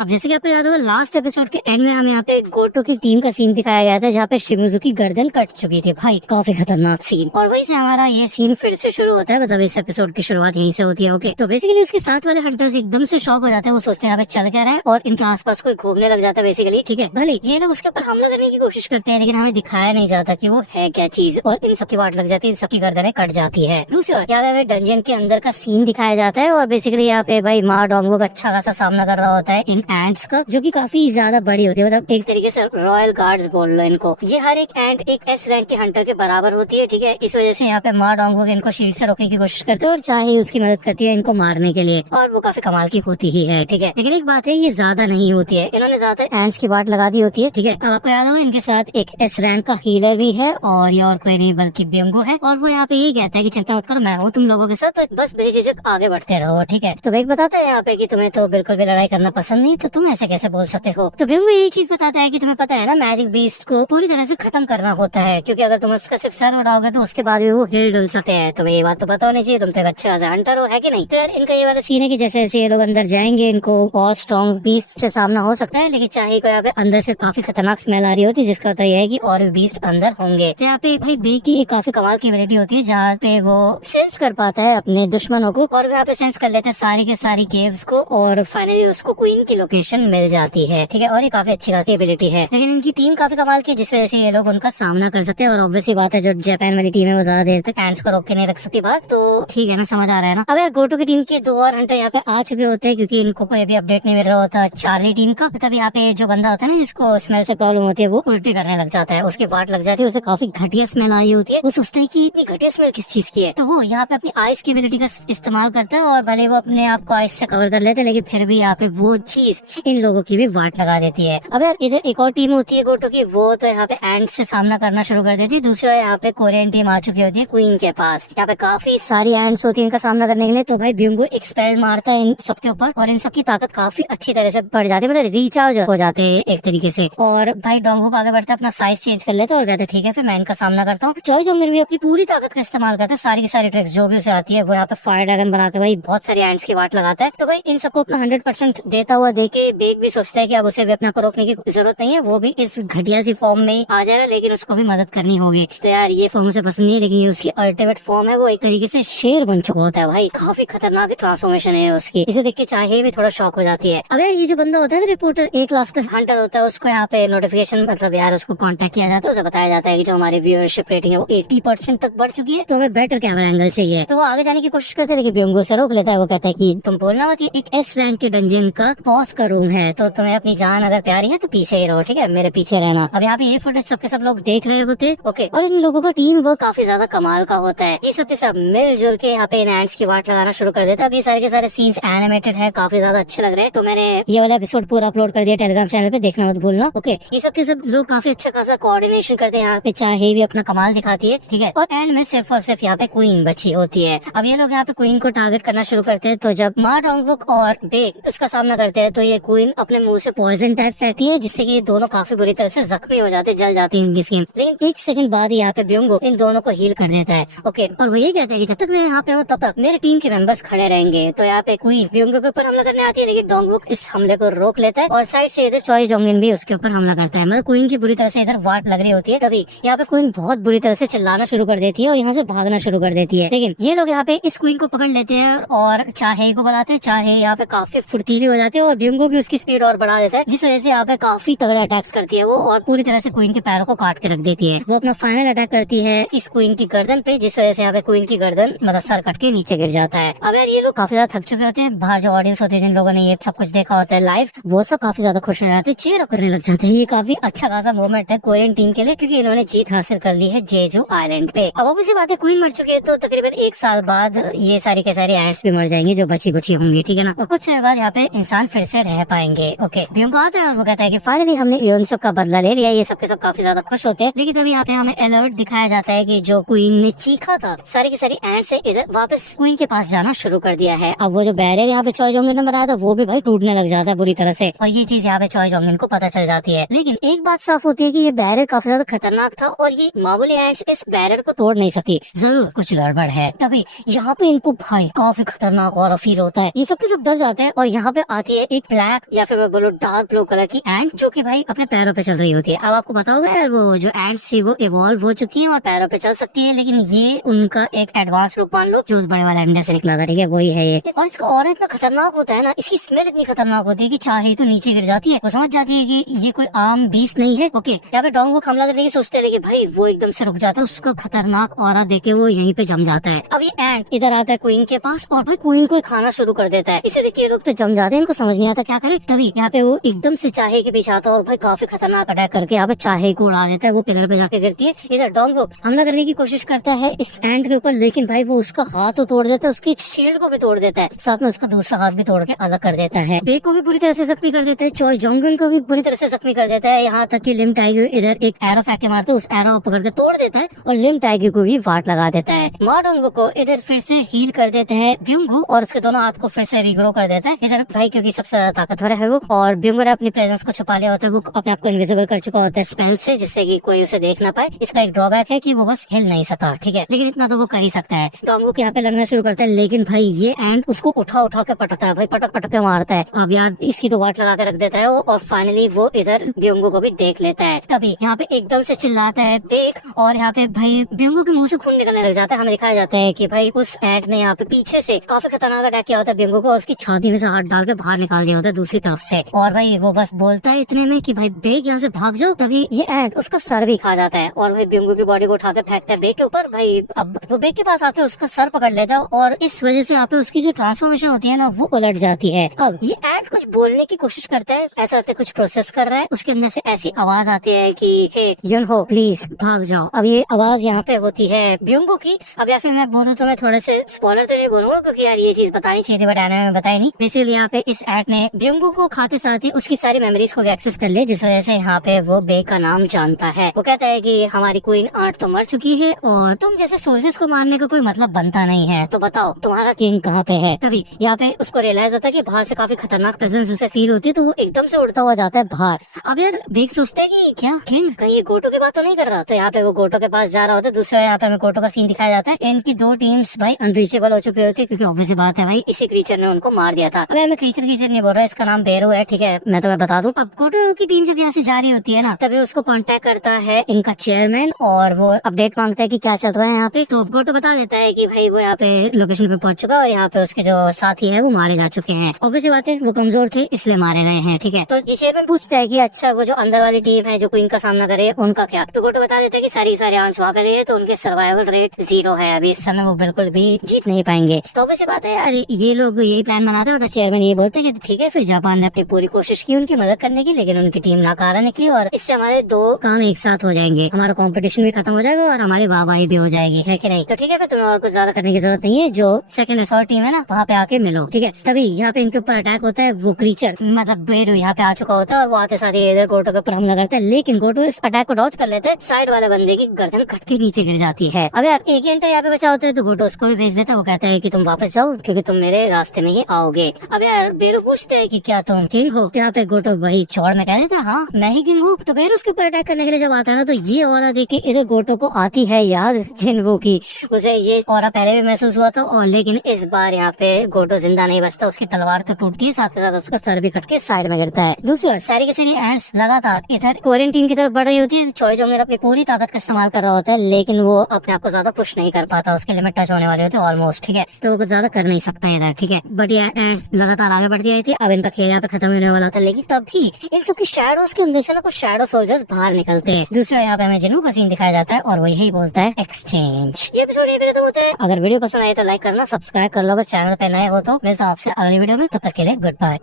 अब जैसे कि आपको याद होगा लास्ट एपिसोड के एंड में हमें यहाँ पे गोटो की टीम का सीन दिखाया गया था, जहाँ पे शिमुजू की गर्दन कट चुकी थी। भाई काफी खतरनाक सीन। और वहीं से हमारा ये सीन फिर से शुरू होता है, मतलब इस एपिसोड की शुरुआत यहीं से होती है। ओके, तो बेसिकली उसके साथ वाले हंटर्स एकदम से शॉक हो जाते हैं। वो सोचते हैं यहाँ पे चल क्या रहा है, और इनके आसपास कोई घूमने लग जाता है बेसिकली। ठीक है, भले ये लोग उसके ऊपर हमला करने की कोशिश करते हैं, लेकिन हमें दिखाया नहीं जाता कि वो है क्या चीज, और इन सबकी वाट लग जाती है, इन सबकी गर्दनें कट जाती है। दूसरी बात याद है, डंजन के अंदर का सीन दिखाया जाता है, और बेसिकली यहाँ पे भाई मा डोंगो का अच्छा खासा सामना कर रहा होता है इन एंट्स का, जो कि काफी ज्यादा बड़ी होती है। मतलब एक तरीके से रॉयल गार्ड्स बोल लो इनको। ये हर एक एंट एक एस रैंक के हंटर के बराबर होती है। ठीक है, इस वजह से यहाँ पे मा डोंगो इनको शील्ड से रोकने की कोशिश करते हैं, और चाहे उसकी मदद करती है इनको मारने के लिए, और वो काफी कमाल की होती ही है। ठीक है, लेकिन एक बात है, ये ज्यादा नहीं होती है, इन्होंने ज्यादातर एंट्स की वाट लगा दी होती है। ठीक है, अब आपको याद होगा इनके साथ एक एस रैंक का हीलर भी है, और ये और कोई नहीं बल्कि ब्योंगो है, और वो यहाँ पे ये कहता है कि चिंता मत करो, मैं हूँ तुम लोगों के साथ, तो बस बेझिझक आगे बढ़ते रहो। ठीक है, तो एक बताता है यहाँ पे कि तुम्हें तो बिल्कुल भी लड़ाई करना पसंद नहीं, तो तुम ऐसे कैसे बोल सकते हो। तो ब्योंगो यही चीज बताता है कि तुम्हें पता है ना, मैजिक बीस्ट को पूरी तरह से खत्म करना होता है, क्योंकि अगर तुम उसका सिर्फ सर उड़ाओगे तो उसके बाद भी वो हिल डुल सकते हैं। तुम्हें ये बात तो पता होनी चाहिए, तुम तो एक अच्छे खासा हंटर हो, है कि नहीं। तो यार इनका ये वाला सीन है कि जैसे जैसे ये लोग अंदर जाएंगे, इनको और स्ट्रॉन्ग बीस्ट से सामना हो सकता है, लेकिन चाहे को यहाँ पे अंदर से काफी खतरनाक स्मेल आ रही होती है, जिसका अर्थ यह है कि और भी बीस्ट अंदर होंगे। तो यहाँ पे भाई बे की एक काफी कमाल की एबिलिटी होती है, जहाँ पे वो सेंस कर पाता है अपने दुश्मनों को, और यहाँ पे सेंस कर लेते हैं सारी के सारी केव्स को, और फाइनली उसको क्वीन की लोकेशन मिल जाती है। ठीक है, और ये काफी अच्छी खासी एबिलिटी है, लेकिन इनकी टीम काफी कमाल की, जिस वजह से ये लोग उनका सामना कर सकते हैं। और ऑब्वियसली बात है, जो जापान वाली टीम है वो ज्यादा देर तक एंट्स को रोक के नहीं रख सकती बात, तो ठीक है ना, समझ आ रहा है ना। अब यार गोटो की टीम के 2 और हंटर यहाँ पे आ चुके होते हैं, क्योंकि इनको कोई भी अपडेट नहीं मिल रहा होता चार्ली टीम का। तब यहाँ पे जो बंदा होता है ना, जिसको स्मेल से प्रॉब्लम होती है, वो उल्टी करने लग जाता है, उसकी वाट लग जाती है, उसे काफी घटिया स्मेल आई होती है। वो सोचता है कि इतनी घटिया स्मेल किस चीज की है, तो वो यहाँ पे अपनी आइस की एबिलिटी का इस्तेमाल करता है, और भले वो अपने आप को आइस से कवर कर लेते हैं, लेकिन फिर भी यहाँ पे वो चीज इन लोगों की भी वाट लगा देती है। अब यार इधर एक और टीम होती है गोटो की, वो तो यहाँ पे एंड से सामना करना शुरू कर देती है। दूसरा यहाँ पे कोरियन टीम आ चुकी होती है क्वीन के पास, यहाँ पे काफी सारी एंड्स होती है इनका सामना करने के लिए। तो भाई ब्योंगो एक स्पेल मारता है इन सबके ऊपर, और इन सबकी ताकत काफी अच्छी तरह से बढ़ जाती है, मतलब रिचार्ज हो जाते हैं एक तरीके से। और भाई डोंगो आगे बढ़ता है, अपना साइज चेंज कर लेता है, और कहते हैं ठीक है फिर मैं इनका सामना करता हूँ। चॉय जोंगिन भी अपनी पूरी ताकत का इस्तेमाल करता है, सारी की सारी ट्रिक्स जो भी उसे आती है, वो यहाँ पे फायर ड्रैगन बना के भाई बहुत सारी एंड्स की वाट लगाता है। तो भाई इन सबको अपना 100% देता हुआ देखे बेग भी सोचता है कि अब उसे भी अपने आप को रोकने की जरूरत नहीं है, वो भी इस घटिया सी फॉर्म में ही आ जाएगा, लेकिन उसको भी मदद करनी होगी। तो यार ये फॉर्म उसे पसंद नहीं है, लेकिन ये उसकी अल्टीमेट फॉर्म है, वो एक तरीके से शेर बन चुका होता है। भाई काफी खतरनाक ट्रांसफॉर्मेशन है उसकी, इसे देख के चाहे भी थोड़ा शॉक हो जाती है। अब यार ये जो बंदा होता है ना, रिपोर्टर एक क्लास का हंटर होता है, उसको यहाँ पे नोटिफिकेशन, मतलब यार उसको कांटेक्ट किया जाता है, उसे बताया जाता है कि जो हमारी व्यूअरशिप रेटिंग है वो 80% तक बढ़ चुकी है, तो हमें बेटर कैमरा एंगल चाहिए। तो वो आगे जाने की कोशिश करते हैं, लेकिन ब्योंगो से रोक लेता है। वो कहता है कि तुम बोलना मत, ये एक एस रैंक के डंजन का बॉस का रूम है, तो तुम्हें अपनी जान अगर प्यारी है तो पीछे ही रहो, ठीक है, मेरे पीछे रहना। अब यहाँ पे ये फुटेज सबके सब लोग देख रहे होते। ओके, और इन लोगों का टीम वर्क काफी ज्यादा कमाल का होता है, ये सबके सब मिलजुल के यहाँ पे इन एंड्स की वाट लगाना शुरू कर देता है। अब ये सारे के सारे सीन्स एनिमेटेड है, काफी ज्यादा अच्छे लग रहे हैं, तो मैंने ये वाला एपिसोड पूरा अपलोड कर दिया टेलीग्राम चैनल पे, देखना मत भूलना। ओके, ये सब के सब लोग काफी अच्छा खासा कोऑर्डिनेशन करते हैं यहाँ पे, चाहे भी अपना कमाल दिखाती है। ठीक है, और एंड में सिर्फ और सिर्फ यहाँ पे क्वीन बची होती है। अब ये लोग यहाँ पे क्वीन को टारगेट करना शुरू करते हैं, तो जब मा डोंगवुक और बेग उसका सामना करते हैं, तो ये क्वीन अपने मुंह से पॉइजन टाइप फेंकती है, जिससे कि ये दोनों काफी बुरी तरह से जख्मी हो जाते, जल जाती है इनकी स्किन। लेकिन एक सेकंड बाद यहाँ पे ब्योंगो इन दोनों को हील कर देता है। ओके, और वो ये कहता है कि जब तक मैं यहाँ पे हूँ तब तक मेरे टीम के मेंबर्स खड़े रहेंगे। तो यहाँ पे क्वीन ब्योंगो के ऊपर हमला करने आती है, लेकिन डोंगवुक इस हमले को रोक लेता है, और साइड से इधर चॉय जोंगिन भी उसके ऊपर हमला करता है। मतलब क्वीन की बुरी तरह से इधर वाट लग रही होती है, तभी यहाँ पे क्वीन बहुत बुरी तरह से चिल्लाना शुरू कर देती है, और यहाँ से भागना शुरू कर देती है। लेकिन ये लोग यहाँ पे इस क्वीन को पकड़ लेते हैं, और चाहे को बनाते हैं, चाहे यहाँ पे काफी फुर्तीली हो जाते हैं, और ब्योंगो भी उसकी स्पीड और बढ़ा देता है, जिस वजह से यहाँ पे काफी तगड़े अटैक्स करती है वो, और पूरी तरह से क्वीन के पैरों को काट के रख देती है। वो अपना फाइनल अटैक करती है इस क्वीन की गर्दन पे, जिस वजह से यहाँ पे क्वीन की गर्दन मतलब सर कट के नीचे गिर जाता है। अब यार ये लोग काफी ज्यादा थक चुके होते हैं, बाहर जो ऑडियंस होते हैं, जिन लोगों ने ये सब कुछ देखा होता है लाइव, वो सब काफी ज्यादा खुश हो जाते हैं, चीयर करने लग जाते हैं। ये काफी अच्छा खासा मोमेंट है कोरियन टीम के लिए, क्योंकि इन्होंने जीत हासिल कर ली है जेजू आइलैंड पे। अब ऑब्वियसली बात है, क्वीन मर चुकी है, तो तकरीबन 1 साल बाद ये सारी के सारे एंट्स भी मर जाएंगे जो बची कुची होंगी, ठीक है ना। और कुछ समय बाद यहाँ पे इंसान फिर से रह पाएंगे। ओके, ब्योंगो आता है और वो कहता है कि फाइनली हमने योनसुक का बदला ले लिया। ये सब के सब काफी ज्यादा खुश होते हैं, लेकिन तभी यहाँ पे हमें अलर्ट दिखाया जाता है कि जो क्वीन ने चीखा था, सारी की सारी एंड से इधर वापस क्वीन के पास जाना शुरू कर दिया है। अब वो जो बैरियर यहाँ पे चॉय जोंगिन ने बनाया था, वो भी भाई टूटने लग जाता है बुरी तरह से, और ये चीज यहाँ पे चॉय जोंगिन को पता चल जाती है। लेकिन एक बात साफ होती है कि ये बैरियर काफी ज्यादा खतरनाक था, और ये मामूली एंड्स इस बैरियर को तोड़ नहीं सकती, जरूर कुछ गड़बड़ है। तभी यहाँ पे इनको भाई काफी खतरनाक और फील होता है, ये सब के सब डर जाते हैं, और यहाँ पे आती है एक ब्लैक या फिर मैं बोलूँ डार्क ब्लू कलर की एंट, जो कि भाई अपने पैरों पे चल रही होती है। अब आपको बताओगे यार, वो जो एंट्स थी वो इवॉल्व हो चुकी है और पैरों पे चल सकती है, लेकिन ये उनका एक एडवांस रूप मान लो जो उस बड़े वाले अंडे से निकला था, ठीक है, वही है ये। और इसका और इतना खतरनाक होता है ना, इसकी स्मेल इतनी खतरनाक होती है कि चाहे तो नीचे गिर जाती है, वो समझ जाती है कि ये कोई आम बीस्ट नहीं है। ओके, यहाँ पे डोंग को हमला करने की सोचते हैं, भाई वो एकदम से रुक जाता है, उसका खतरनाक ऑरा देके वो यहीं पे जम जाता है। अब ये एंट इधर आता है क्वीन के पास और भाई क्वीन को खाना शुरू कर देता है। इसे देखिए लोग तो जम जाते हैं, इनको समझ नहीं आता क्या करे। तभी यहाँ पे वो एकदम से चाहे के पीछे आता है और भाई काफी खतरनाक अटैक करके यहाँ पे चाहे को उड़ा देता है। वो पिलर पे जाके गिरती है। इधर डोंग को हमला करने की कोशिश करता है इस एंट के ऊपर, लेकिन भाई वो उसका हाथ तो तोड़ देता है, उसकी शील्ड को भी तोड़ देता है, साथ में उसका दूसरा हाथ भी तोड़ के अलग कर देता है। बे को भी बुरी तरह से जख्मी कर देता है, चॉय जोंगन को भी बुरी तरह से जख्मी कर देता है, यहाँ तक कि लिम टाइगर इधर एक एरो फेंक के मारता है, उस एरो को पकड़ के तोड़ देता है और लिम टाइगर को भी वाट लगा देता है। मा डोंगो को इधर फिर से हील कर देते हैं ब्योंगू और उसके दोनों हाथ को फिर से रिग्रो कर देता है इधर भाई, क्योंकि सबसे ज्यादा ताकतवर है वो। और ब्योंगू ने अपनी प्रेजेंस को छुपा लिया होता है, वो अपने आप को इनविजिबल कर चुका होता है स्पेल से, जिससे कि कोई उसे देख ना पाए। इसका एक ड्रॉबैक है कि वो बस हिल नहीं सकता, ठीक है, लेकिन इतना तो वो कर ही सकता है। डोंगो के यहाँ पे लगना शुरू करता है, लेकिन भाई ये एंड उसको उठा उठा के पटकता है भाई, पटक पटक के मारता है। अब यार इसकी तो वाट लगा के रख देता है वो, और फाइनली वो इधर ब्योंगू को भी देख लेता है। तभी यहाँ पे एकदम से चिल्लाता है देख, और यहाँ पे भाई ब्योंगू के मुंह से खून निकलने लग जाता है। हमें दिखाया जाता है कि भाई उस एंट ने यहाँ पे पीछे से काफी खतरनाक अटैक किया होता है ब्योंगू को, और उसकी छाती में से हाथ डाल के बाहर निकाल दिया होता है दूसरी तरफ से। और भाई वो बस बोलता है इतने में कि भाई बेग यहाँ से भाग जाओ। तभी ये एंट उसका सर भी खा जाता है और भाई ब्योंगू की बॉडी को उठा के फेंकता है बेग के ऊपर। भाई अब वो बेग के पास आके उसका सर पकड़ लेता है और इस वजह से यहाँ पे उसकी जो ट्रांसफॉर्मेशन होती है ना वो उलट जाती है। अब ये एंट कुछ बोलने की कोशिश करता है, ऐसा लगता है कुछ प्रोसेस कर रहा है, उसके अंदर से ऐसी आवाज आती है कि हे युनहो प्लीज भाग जाओ। अब ये आवाज यहाँ पे होती है ब्योंगू की। अब या फिर मैं बोलूँ तो मैं थोड़े से स्पॉइलर तो नहीं बोलूंगा, क्योंकि यार ये चीज बतानी चाहिए थी बट एनिमे में बताई नहीं। बेसिकली यहाँ पे इस एंट ने ब्योंगू को खाते साथ ही उसकी सारी मेमोरीज को एक्सेस कर लिया, जिस वजह से यहाँ पे वो बे का नाम जानता है। वो कहता है कि हमारी क्वीन आर्ट तो मर चुकी है और तुम जैसे सोल्जर्स को मारने का कोई मतलब बनता नहीं है, तो बताओ तुम्हारा किंग कहाँ पे है। तभी यहाँ पे उसको रियलाइज होता है कि बाहर से काफी खतरनाक प्रेजेंस उसे फील होती है, तो वो एकदम से उड़ता हुआ जाता है बाहर। अब यार बेग सोचते है कि क्या किंग कहीं ये गोटो की बात तो नहीं कर रहा, तो यहाँ पे वो गोटो के पास जा रहा होता है। दूसरा यहाँ पे हमें गोटो का सीन दिखाया जाता है, इनकी दो टीम्स भाई अनरीचेबल हो चुकी होती है, क्योंकि ऑब्वियस बात है भाई इसी क्रीचर ने उनको मार दिया था। अब यार मैं क्रीचर नहीं बोल रहा, इसका नाम बेरो है, ठीक है, मैं तुम्हें बता दूं। अब गोटो की टीम जब यहाँ से जा रही होती है ना, तभी उसको कांटेक्ट करता है इनका चेयरमैन और वो अपडेट मांगता है कि क्या चल रहा है यहाँ पे। तो गोटो बता देता है कि भाई वो यहाँ पे लोकेशन पे पहुंच चुका है और यहाँ पे उसके जो साथी है वो मारे जा चुके हैं। ऑब्वियस बात है वो कमजोर थे इसलिए मारे गए हैं, ठीक है। तो ये चेयरमैन पूछता है कि अच्छा वो जो अंदर वाली टीम है जो क्वीन का सामना करे उनका क्या। तो गोटो बता देता है कि सारी आर्म्स वहाँ पे गई है, तो उनके सर्वाइवल रेट 0 है अभी इस समय, वो बिल्कुल भी जीत नहीं पाएंगे। तो ऑब्वियस बात है यार ये लोग यही प्लान बनाते हैं। तो चेयरमैन ये बोलते हैं कि ठीक है, फिर जापान ने अपनी पूरी कोशिश की उनकी मदद करने की, लेकिन उनकी टीम नाकारा निकली और इससे हमारे दो काम एक साथ हो जाएंगे, हमारा कंपटीशन भी खत्म हो जाएगा और हमारी वाहवाही भी हो जाएगी, है कि नहीं। तो ठीक है, फिर तुम्हें और कुछ ज्यादा करने की जरूरत नहीं है, जो सेकंड असॉल्ट टीम है ना वहाँ पे आके मिलो, ठीक है। तभी यहाँ पे इनके ऊपर अटैक होता है, वो क्रीचर मतलब बेरू यहाँ पे आ चुका होता है और वो आते साथ ही इधर गोटो के ऊपर हमला करता है, लेकिन गोटो इस अटैक को डॉज कर लेते हैं, साइड वाले बंदे की गर्दन कट के नीचे गिर जाती है। अब यार एक घंटा यहाँ पे बचा होता है, तो गोटो उसको भी भेज देता है, वो कहता है कि तुम वापस जाओ क्योंकि तुम मेरे रास्ते में ही आओगे। अब यार बेरू पूछते है कि क्या तुम किंग हो। यहाँ पे गोटो वही चौड़ में कह देता है हाँ मैं ही किंग हूँ। तो बेरू उसके ऊपर अटैक करने के लिए जब आता है ना, तो ये औरत देख के इधर गोटो को आती है याद जिन्वो की। उसे ये औरत पहले भी महसूस हुआ था, और लेकिन इस बार यहाँ पे गोटो जिंदा नहीं बचता, उसकी तलवार तो टूटती है, साथ के साथ उसका सर भी कट के साइड में गिरता है। दूसरी ओर सारी की सारी एंट्स लगातार इधर क्वारंटीन की तरफ बढ़ रही होती है। चॉय जोंगर अपनी पूरी ताकत का इस्तेमाल कर रहा होता है, लेकिन वो अपने आप को ज्यादा पुश नहीं कर पाता, उसके लिमिट टच होने वाली होती है ऑलमोस्ट, ठीक है, तो वो कुछ ज्यादा कर नहीं सकता इधर, ठीक है। बट ये एंट्स लगातार आगे बढ़ती रहती है। अब इनका खेल यहाँ पे खत्म होने वाला था, लेकिन तब भी इन सबकी शैडोज के अंदर से ना कुछ शैडो सोल्जर्स बाहर निकलते हैं। दूसरा यहाँ पे हमें जिन्हों का सीन दिखाया जाता है और वो यही बोलता है एक्सचेंज। ये एपिसोड ये खत्म होता है। अगर वीडियो पसंद आए तो लाइक करना, सब्सक्राइब कर लो अगर चैनल पे नए हो तो। मिलता हूं आपसे अगली वीडियो में, तब तक के लिए गुड बाय।